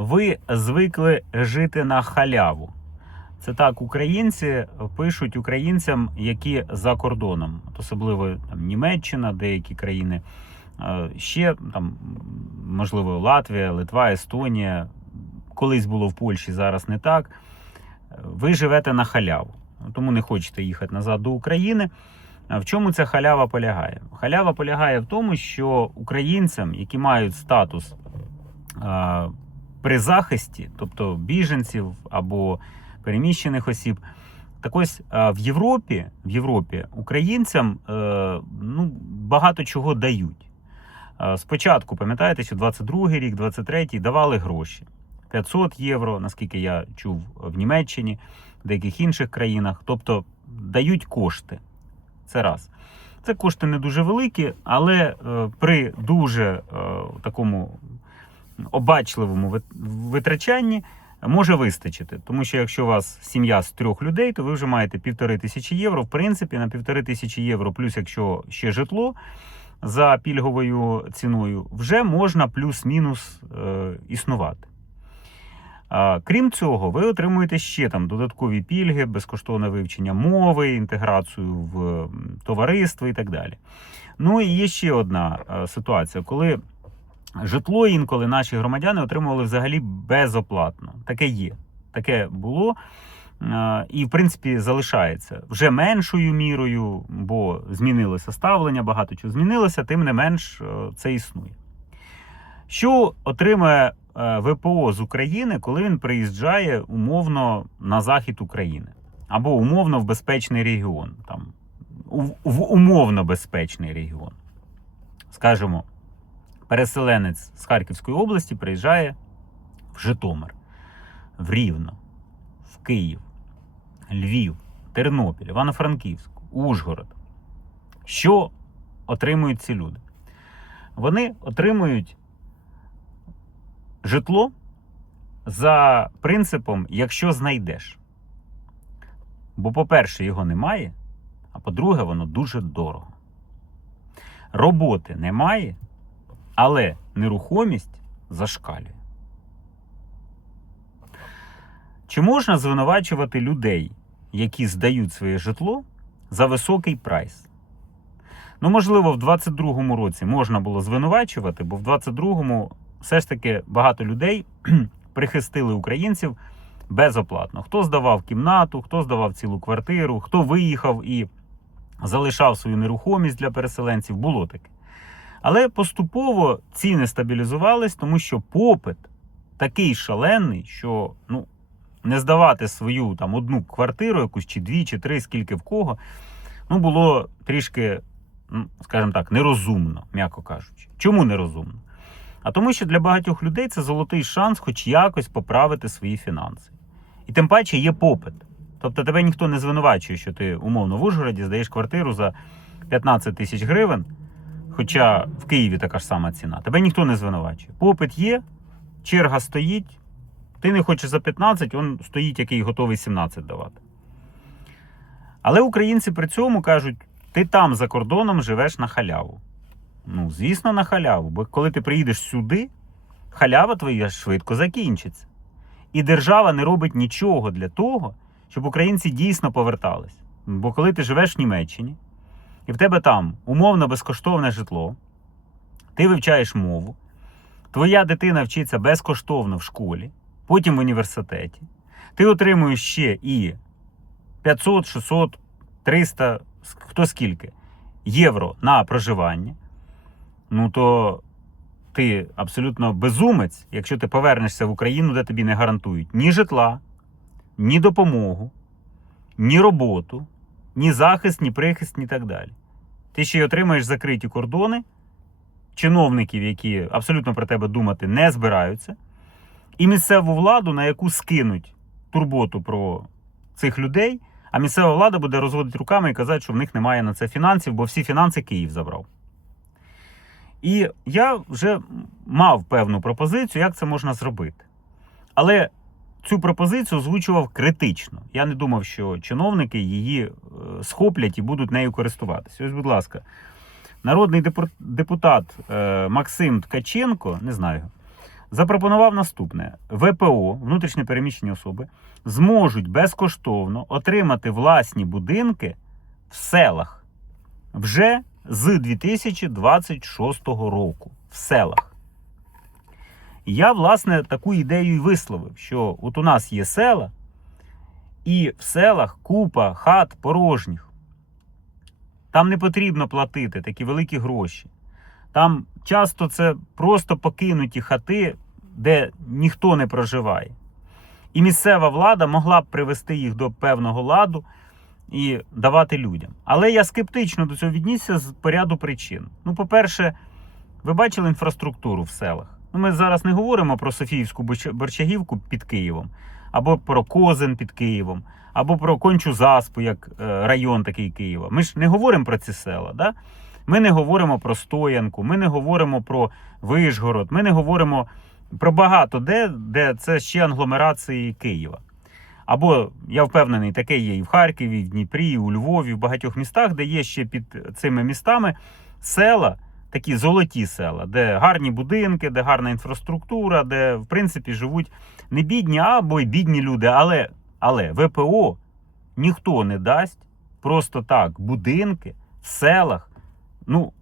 Ви звикли жити на халяву. Це так, українці пишуть українцям, які за кордоном, особливо там, Німеччина, деякі країни, Е, ще там, можливо, Латвія, Литва, Естонія. Колись було в Польщі, зараз не так. Е, Ви живете на халяву, тому не хочете їхати назад до України. В чому ця халява полягає? Халява полягає в тому, що українцям, які мають статус а, при захисті, тобто біженців або переміщених осіб, так ось в Європі, в Європі українцям е, ну, багато чого дають. Е, Спочатку, пам'ятаєте, що 22-й рік, 23-й давали гроші. 500 євро, наскільки я чув в Німеччині, в деяких інших країнах. Тобто дають кошти. Це раз. Це кошти не дуже великі, але е, при дуже е, такому обачливому витрачанні може вистачити. Тому що якщо у вас сім'я з трьох людей, то ви вже маєте півтори тисячі євро. В принципі, на півтори тисячі євро, плюс якщо ще житло за пільговою ціною, вже можна плюс-мінус е, існувати. Крім цього, ви отримуєте ще там додаткові пільги, безкоштовне вивчення мови, інтеграцію в товариство і так далі. Ну і є ще одна е, ситуація, коли житло інколи наші громадяни отримували взагалі безоплатно. Таке є. Таке було. Е, І, в принципі, залишається вже меншою мірою, бо змінилося ставлення, багато чого змінилося, тим не менш е, це існує. Що отримує е, ВПО з України, коли він приїжджає умовно на захід України або умовно в безпечний регіон, там, в умовно безпечний регіон? Скажімо, переселенець з Харківської області приїжджає в Житомир, в Рівно, в Київ, Львів, Тернопіль, Івано-Франківськ, Ужгород. Що отримують ці люди? Вони отримують житло за принципом, якщо знайдеш. Бо, по-перше, його немає, а по-друге, воно дуже дорого. Роботи немає, але нерухомість зашкалює. Чи можна звинувачувати людей, які здають своє житло за високий прайс? Ну, можливо, в 22-му році можна було звинувачувати, бо в 22-му все ж таки багато людей прихистили українців безоплатно. Хто здавав кімнату, хто здавав цілу квартиру, хто виїхав і залишав свою нерухомість для переселенців, було таке. Але поступово ціни стабілізувались, тому що попит такий шалений, що ну, не здавати свою там одну квартиру, якусь чи дві, чи три, скільки в кого, ну було трішки, ну, скажімо так, нерозумно, м'яко кажучи. Чому нерозумно? А тому, що для багатьох людей це золотий шанс хоч якось поправити свої фінанси. І тим паче є попит. Тобто тебе ніхто не звинувачує, що ти умовно в Ужгороді здаєш квартиру за 15 тисяч гривень, хоча в Києві така ж сама ціна. Тебе ніхто не звинувачує. Попит є, черга стоїть. Ти не хочеш за 15, він стоїть, який готовий 17 давати. Але українці при цьому кажуть: ти там за кордоном живеш на халяву. Ну, звісно, на халяву, бо коли ти приїдеш сюди, халява твоя швидко закінчиться. І держава не робить нічого для того, щоб українці дійсно повертались. Бо коли ти живеш в Німеччині, і в тебе там умовно безкоштовне житло, ти вивчаєш мову, твоя дитина вчиться безкоштовно в школі, потім в університеті, ти отримуєш ще і 500, 600, 300, хто скільки євро на проживання, ну то ти абсолютно безумець, якщо ти повернешся в Україну, де тобі не гарантують ні житла, ні допомогу, ні роботу, ні захист, ні прихист, ні так далі. Ти ще й отримаєш закриті кордони, чиновників, які абсолютно про тебе думати не збираються, і місцеву владу, на яку скинуть турботу про цих людей, а місцева влада буде розводити руками і казати, що в них немає на це фінансів, бо всі фінанси Київ забрав. І я вже мав певну пропозицію, як це можна зробити. Але цю пропозицію озвучував критично. Я не думав, що чиновники її схоплять і будуть нею користуватися. Ось, будь ласка, народний депутат е, Максим Ткаченко, не знаю, запропонував наступне: ВПО, внутрішньо переміщені особи, зможуть безкоштовно отримати власні будинки в селах вже з 2026 року. В селах. Я, власне, таку ідею і висловив, що от у нас є села, і в селах купа хат порожніх. Там не потрібно платити такі великі гроші. Там часто це просто покинуті хати, де ніхто не проживає. І місцева влада могла б привести їх до певного ладу і давати людям. Але я скептично до цього віднісся з поряду причин. Ну, по-перше, ви бачили інфраструктуру в селах. Ну, ми зараз не говоримо про Софіївську Борчагівку під Києвом, або про Козин під Києвом, або про Кончу Заспу, як е, район такий Києва. Ми ж не говоримо про ці села. Да? Ми не говоримо про Стоянку, ми не говоримо про Вишгород, ми не говоримо про багато де, де це ще англомерації Києва. Або я впевнений, таке є і в Харкові, і в Дніпрі, і у Львові, в багатьох містах, де є ще під цими містами села, такі золоті села, де гарні будинки, де гарна інфраструктура, де в принципі живуть не бідні, або й бідні люди. Але, але ВПО ніхто не дасть просто так будинки в селах. Ну,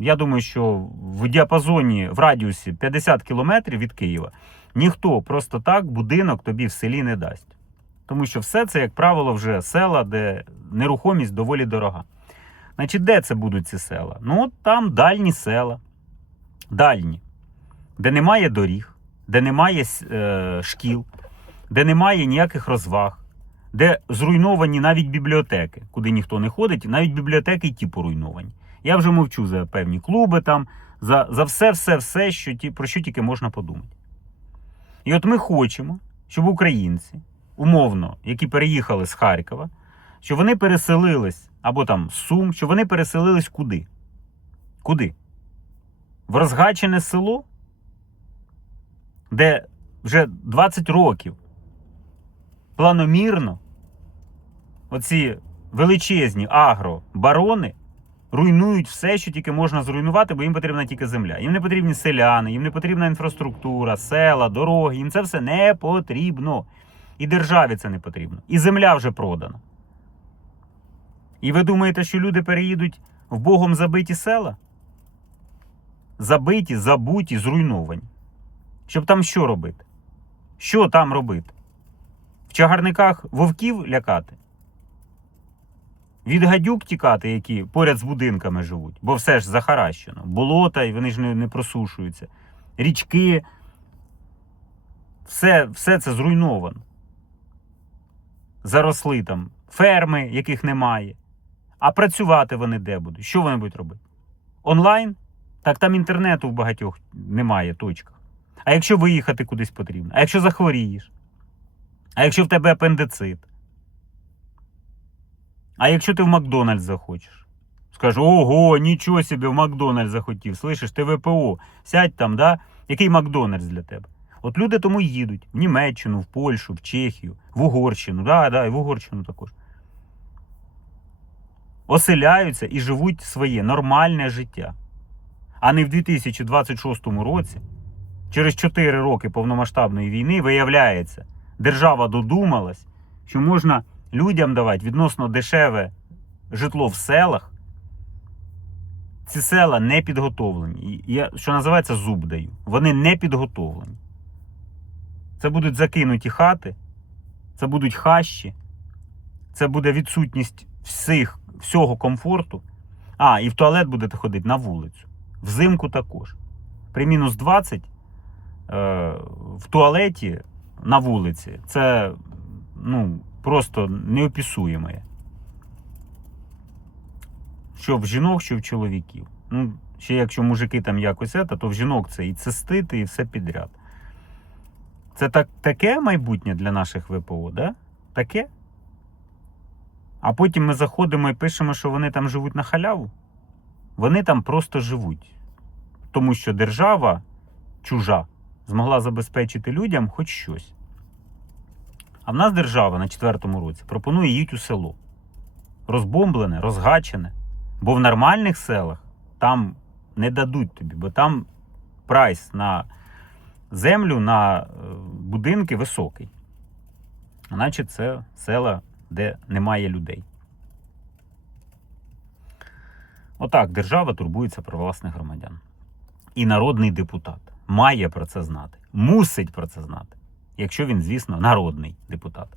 я думаю, що в діапазоні в радіусі 50 кілометрів від Києва ніхто просто так будинок тобі в селі не дасть. Тому що все це, як правило, вже села, де нерухомість доволі дорога. Значить, де це будуть ці села? Ну, там дальні села, дальні, де немає доріг, де немає е, шкіл, де немає ніяких розваг, де зруйновані навіть бібліотеки, куди ніхто не ходить, навіть бібліотеки й ті поруйновані. Я вже мовчу за певні клуби там, за, за все, все, все, що про що тільки можна подумати. І от ми хочемо, щоб українці, умовно, які переїхали з Харкова, що вони переселились або там Сум, що вони переселились куди? Куди? В розгачене село, де вже 20 років планомірно оці величезні агробарони руйнують все, що тільки можна зруйнувати, бо їм потрібна тільки земля. Їм не потрібні селяни, їм не потрібна інфраструктура, села, дороги. Їм це все не потрібно. І державі це не потрібно. І земля вже продана. І ви думаєте, що люди переїдуть в Богом забиті села? Забиті, забуті, зруйновані. Щоб там що робити? Що там робити? В чагарниках вовків лякати? Від гадюк тікати, які поряд з будинками живуть, бо все ж захаращено. Болота, і вони ж не, не просушуються. Річки. Все, все це зруйновано. Заросли там ферми, яких немає. А працювати вони де будуть? Що вони будуть робити? Онлайн? Так там інтернету в багатьох немає точках. А якщо виїхати кудись потрібно? А якщо захворієш? А якщо в тебе апендицит? А якщо ти в Макдональдс захочеш? Скажеш, ого, нічого собі в Макдональдс захотів. Слышиш, ти ВПО. Сядь там, да? Який Макдональдс для тебе? От люди тому їдуть в Німеччину, в Польщу, в Чехію, в Угорщину, да, да, і в Угорщину також. Оселяються і живуть своє нормальне життя. А не в 2026 році, через 4 роки повномасштабної війни, виявляється, держава додумалась, що можна людям давати відносно дешеве житло в селах. Ці села не підготовлені. Я, що називається, зуб даю. Вони не підготовлені. Це будуть закинуті хати, це будуть хащі, це буде відсутність всіх, всього комфорту. А, і в туалет будете ходити на вулицю. Взимку також. При мінус 20 е, в туалеті на вулиці це ну, просто неописуєме. Що в жінок, що в чоловіків. Ну, ще якщо мужики там якось це, то в жінок це і цистити, і все підряд. Це так, таке майбутнє для наших ВПО, да? Таке? А потім ми заходимо і пишемо, що вони там живуть на халяву. Вони там просто живуть. Тому що держава чужа змогла забезпечити людям хоч щось. А в нас держава на четвертому році пропонує їдь у село. Розбомблене, розгачене. Бо в нормальних селах там не дадуть тобі, бо там прайс на землю на е, будинки високий. Значить, це села, де немає людей. Отак держава турбується про власних громадян. І народний депутат має про це знати, мусить про це знати, якщо він, звісно, народний депутат.